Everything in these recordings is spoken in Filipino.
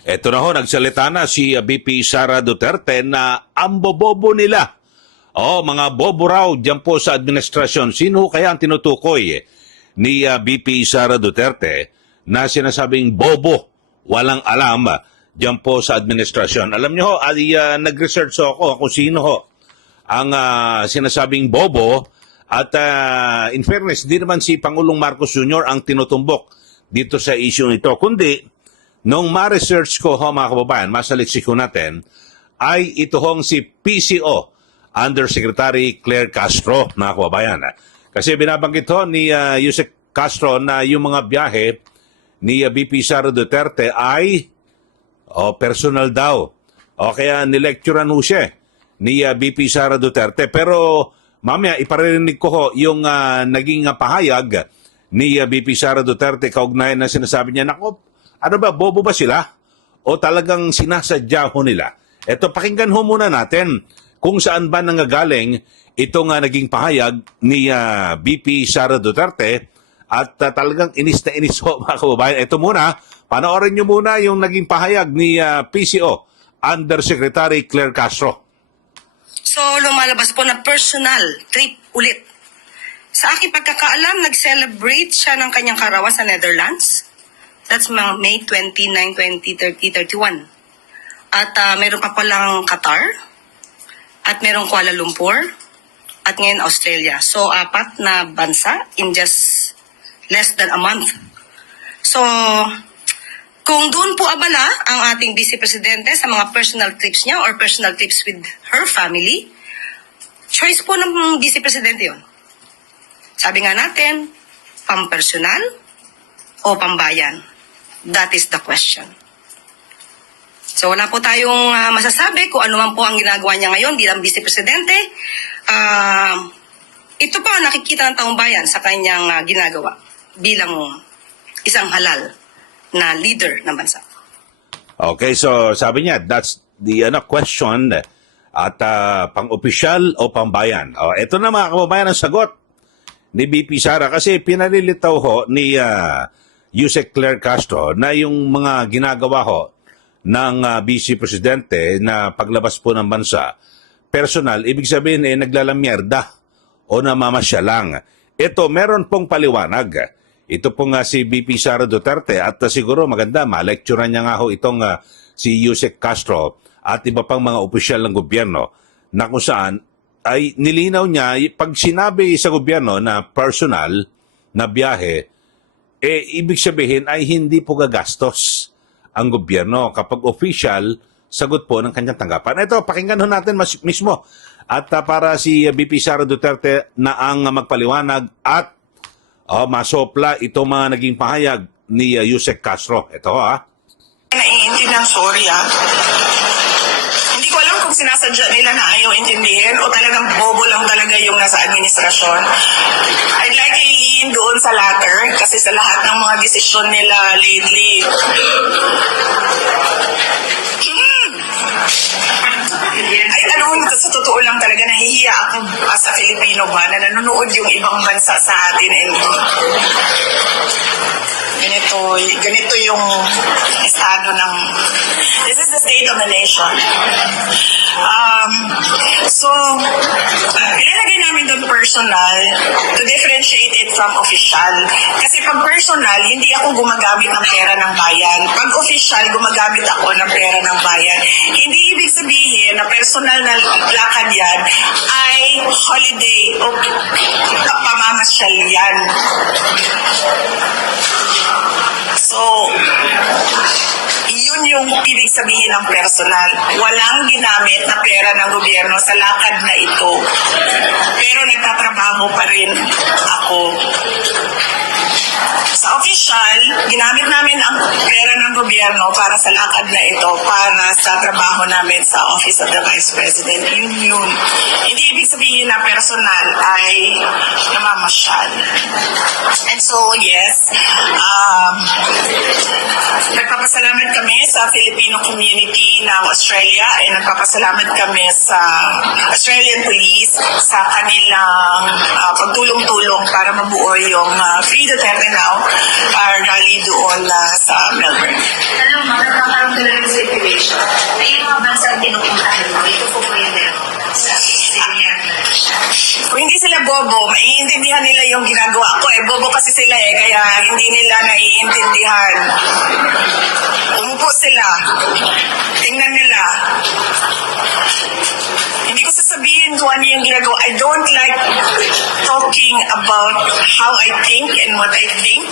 Eto na ho, nagsalita na si VP Sara Duterte na ang bobobo nila. Mga bobo raw dyan po sa administrasyon. Sino kaya ang tinutukoy ni VP Sara Duterte na sinasabing bobo, walang alam dyan po sa administrasyon? Alam nyo ho, nag-research ako kung sino ho ang sinasabing bobo at in fairness, di naman si Pangulong Marcos Jr. ang tinutumbok dito sa issue nito, kundi nung ma-research ko ho mga kababayan, masaliksik ko natin, ay ito hong si PCO, Undersecretary Claire Castro, mga kababayan. Kasi binabanggit ho ni Yusek Castro na yung mga biyahe ni VP Sara Duterte ay personal daw. Kaya nilecturean ho siya ni VP Sara Duterte. Pero mamaya iparirinig ko ho yung naging pahayag ni VP Sara Duterte kaugnayan na sinasabi niya, nako, ano ba, bobo ba sila? O talagang sinasadya ho nila? Ito, pakinggan ho muna natin kung saan ba nanggagaling itong naging pahayag ni VP Sara Duterte at talagang inis na inis ho mga kababayan. Ito muna, panoorin nyo muna yung naging pahayag ni PCO, Undersecretary Claire Castro. So, lumalabas po na personal trip ulit. Sa aking pagkakaalam, nag-celebrate siya ng kanyang karawan sa Netherlands. That's May 29, 20, 30, 31. At meron pa palang Qatar. At merong Kuala Lumpur. At ngayon Australia. So, 4 na bansa in just less than a month. So, kung doon po abala ang ating Vice Presidente sa mga personal trips niya or personal trips with her family, choice po ng Vice Presidente yun. Sabi nga natin, pampersonal o pambayan? That is the question. So wala po tayong masasabi kung ano man po ang ginagawa niya ngayon bilang Vice Presidente. Ito po ang nakikita ng taong bayan sa kanyang ginagawa bilang isang halal na leader ng bansa. Okay, so sabi niya, that's the question at pang-opisyal o pambayan. Ito na mga kababayan ang sagot ni VP Sara kasi pinalilitaw ho ni Yusek Claire Castro na yung mga ginagawa ho ng Vice Presidente na paglabas po ng bansa, personal, ibig sabihin naglalamyerda o namamasya lang. Ito, meron pong paliwanag. Ito po nga si VP Sara Duterte at siguro maganda, ma-lecturean niya nga ho itong si Yusek Castro at iba pang mga opisyal ng gobyerno na kung saan ay nilinaw niya, pag sinabi sa gobyerno na personal na biyahe, ibig sabihin ay hindi po gagastos ang gobyerno. Kapag official, sagot po ng kanyang tanggapan. Ito, pakinggan ho natin mismo. At para si VP Sara Duterte na ang magpaliwanag at masopla itong mga naging pahayag ni Yusek Castro. Ito Naiintindihan, sorry Hindi ko alam kung sinasadya nila na ayaw intindihin o talagang bobo lang talaga yung nasa administrasyon. I'd like to lean doon sa latter kasi sa lahat ng mga desisyon nila lately. Ay, sa totoo lang talaga nahihiya ako sa Filipino ba na nanonood yung ibang bansa sa atin and ganito yung estado ng this is the state of the nation. So ilalagay namin doon personal to differentiate it from official. Kasi pag personal, hindi ako gumagamit ng pera ng bayan. Pag official, gumagamit ako ng pera ng bayan. Hindi ibig sabihin na personal na lakad yan ay holiday o pamamasyal yan. So, yun yung ibig sabihin ng personal. Walang ginamit na pera ng gobyerno sa lakad na ito. Pero nagtatrabaho pa rin ako. Sa official, ginamit namin ang pera ng gobyerno para sa lakad na ito, para sa trabaho namin sa Office of the Vice President. Yun. Hindi ibig sabihin na personal ay namamasyal. And so, yes, nagpapasalamat kami sa Filipino community ng Australia ay nagpapasalamat kami sa Australian Police sa kanilang pagtulong-tulong para mabuo yung Free Duterte Now rally doon sa Melbourne. Alam mo, nagkakaroon talaga ng situation. May mga bansang tinupuntahan mo. Ito po po yung Kung hindi sila bobo, maiintindihan nila yung ginagawa ko. Bobo kasi sila kaya hindi nila naiintindihan. Umupo sila. Tingnan nila. Hindi ko sasabihin kung ano yung ginagawa. I don't like talking about how I think and what I think.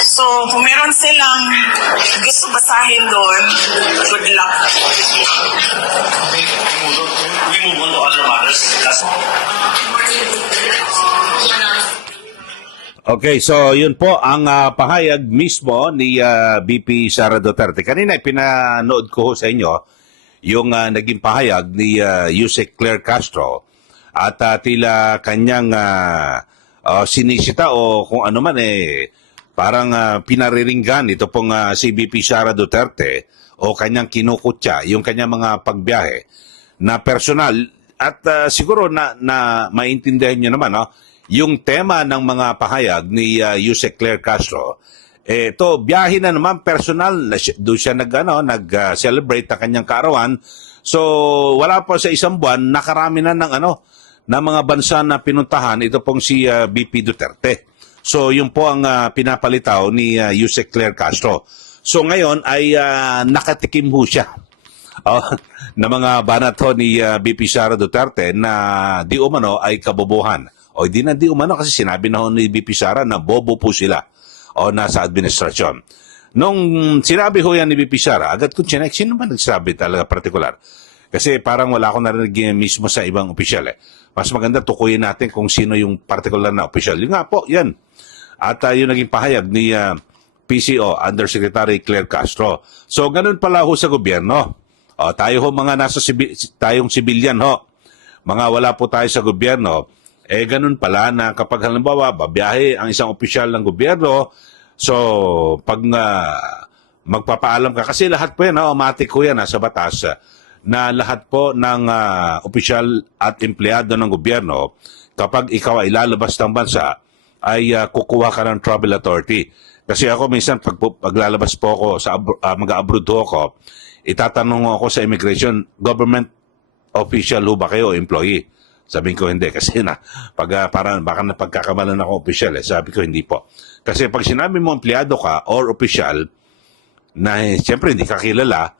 So, kung meron silang gusto basahin doon, good luck. We move on to other matters. That's Okay, so yun po ang pahayag mismo ni BP Sara Duterte. Kanina pinanood ko sa inyo yung naging pahayag ni Yusek Claire Castro at tila kanyang sinisita o kung ano man parang pinariringgan ito pong si BP Sara Duterte o kanyang kinukutya yung kanyang mga pagbiyahe na personal at siguro na maintindihan nyo naman yung tema ng mga pahayag ni Yusek Claire Castro. Ito, biyahe na naman personal. Doon siya nag-celebrate ng kanyang kaarawan. So, wala pa sa isang buwan, nakarami na ng mga bansa na pinuntahan. Ito pong si BP Duterte. So, yun po ang pinapalitaw ni Yusek Claire Castro. So, ngayon ay nakatikim ho siya na mga banat ho ni BP Sara Duterte na di umano ay kabobohan. O di umano kasi sinabi na ho ni BP Sara na bobo po sila o nasa administrasyon. Nung sinabi ho yan ni BP Sara, agad ko chinek, sino ba nagsabi talaga partikular? Kasi parang wala akong narinig mismo sa ibang opisyal Mas maganda tukuyin natin kung sino yung partikular na opisyal. Yung nga po, yan. At yung naging pahayag ni PCO, Undersecretary Claire Castro. So, ganun pala ho sa gobyerno. O, tayo ho mga tayong sibilyan ho. Mga wala po tayo sa gobyerno. Ganun pala na kapag halimbawa, babiyahe ang isang opisyal ng gobyerno, so pag magpapaalam ka, kasi lahat po yan, automatic ko yan sa batas, na lahat po ng opisyal at empleyado ng gobyerno, kapag ikaw ay lalabas ng bansa, ay kukuha ka ng travel authority. Kasi ako minsan, pag lalabas po ako, mag-abroad ho ako, itatanong ako sa immigration, government official ho ba kayo o employee? Sabihin ko hindi kasi parang baka napagkakamalan ako opisyal Sabi ko hindi po. Kasi pag sinabi mo empleyado ka or opisyal na siyempre hindi ka kilala,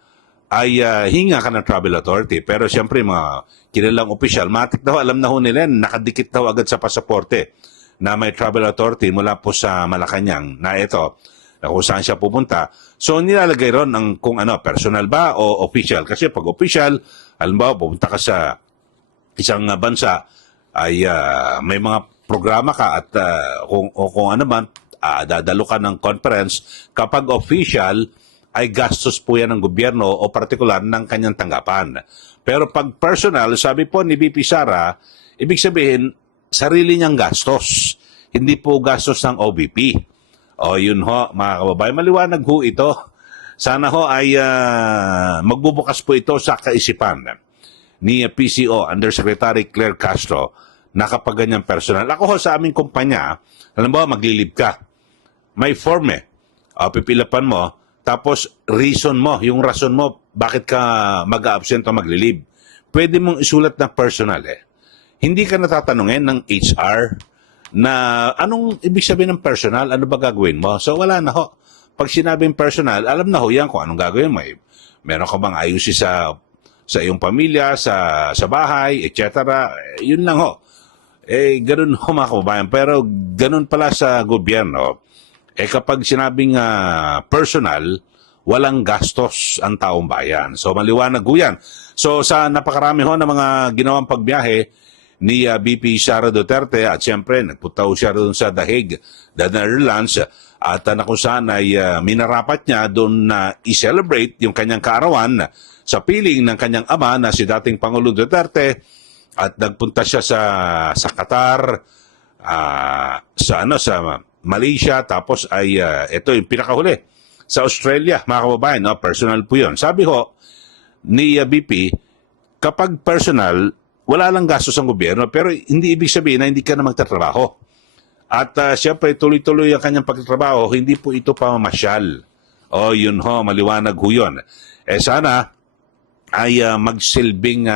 ay hinga ka ng travel authority. Pero siyempre mga kilalang opisyal, matik daw, alam na ho nila, nakadikit daw agad sa pasaporte na may travel authority mula po sa Malacanang na ito, na kung saan siya pupunta. So nilalagay ron ang kung personal ba o official. Kasi pag official, halimbawa pupunta ka sa isang bansa ay may mga programa ka at kung ano man, dadalo ka ng conference. Kapag official, ay gastos po yan ng gobyerno o partikular ng kanyang tanggapan. Pero pag personal, sabi po ni BP Sara, ibig sabihin, sarili niyang gastos. Hindi po gastos ng OBP. O yun ho, mga kababayan, maliwanag ho ito. Sana ho ay magbubukas po ito sa kaisipan ni PCO, Undersecretary Claire Castro, na kapag ganyang personal. Ako ho sa aming kumpanya, alam mo, maglilib ka. May form pipilapan mo, tapos reason mo, yung rason mo, bakit ka mag-absent o maglilib. Pwede mong isulat na personal Hindi ka natatanungin ng HR na anong ibig sabihin ng personal, ano ba gagawin mo? So wala na ho. Pag sinabing personal, alam na ho yan kung anong gagawin mo. Meron ka bang ayusin sa iyong pamilya, sa bahay, etc. Yun lang ho. Ganun ho mga kababayan. Pero ganun pala sa gobyerno. Kapag sinabing personal, walang gastos ang taong bayan. So maliwanag ho yan. So sa napakarami ho ng mga ginawang pagbiyahe ni BP Sara Duterte at siyempre nagpunta ho siya doon sa The Hague, the Netherlands, at na kung saan ay minarapat niya doon na i-celebrate yung kanyang kaarawan sa piling ng kanyang ama na si dating Pangulong Duterte, at nagpunta siya sa Qatar, sa Malaysia, tapos ay ito yung pinakahuli sa Australia, mga kababayan, no? Personal po yun. Sabi ho ni BP, kapag personal, wala lang gastos ang gobyerno, pero hindi ibig sabihin na hindi ka na magtatrabaho. At siyempre, tuloy-tuloy ang kanyang pagtatrabaho, hindi po ito pamamasyal. O, yun ho, maliwanag ho yun. Sana ay magsilbing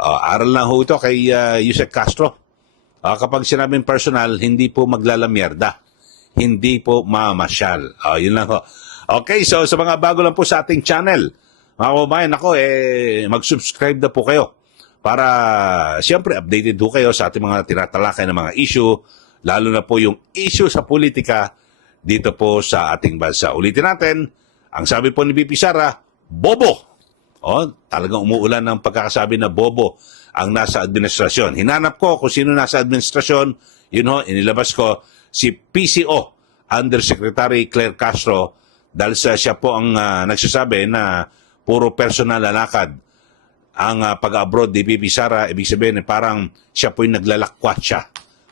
aral na ho ito kay Yusek Castro. Kapag sinabing personal, hindi po maglalamierda. Hindi po mamasyal. Yun lang ho. Okay, so sa mga bago lang po sa ating channel, mga kababayan, mag-subscribe na po kayo para siyempre updated ho kayo sa ating mga tinatalakay na mga issue, lalo na po yung issue sa politika dito po sa ating bansa. Ulitin natin, ang sabi po ni BP Sara, bobo. Talagang umuulan ng pagkakasabi na bobo ang nasa administrasyon. Hinanap ko kung sino nasa administrasyon, yun ho, inilabas ko si PCO, Undersecretary Claire Castro, dahil siya po ang nagsasabi na puro personal na lakad ang pag-abroad ni BP Sara. Ibig sabihin, parang siya po yung naglalakwat siya.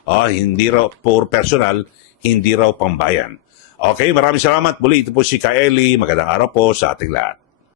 Hindi raw puro personal, hindi raw pambayan. Okay, maraming salamat. Muli, ito po si Kaeli. Magandang araw po sa ating lahat.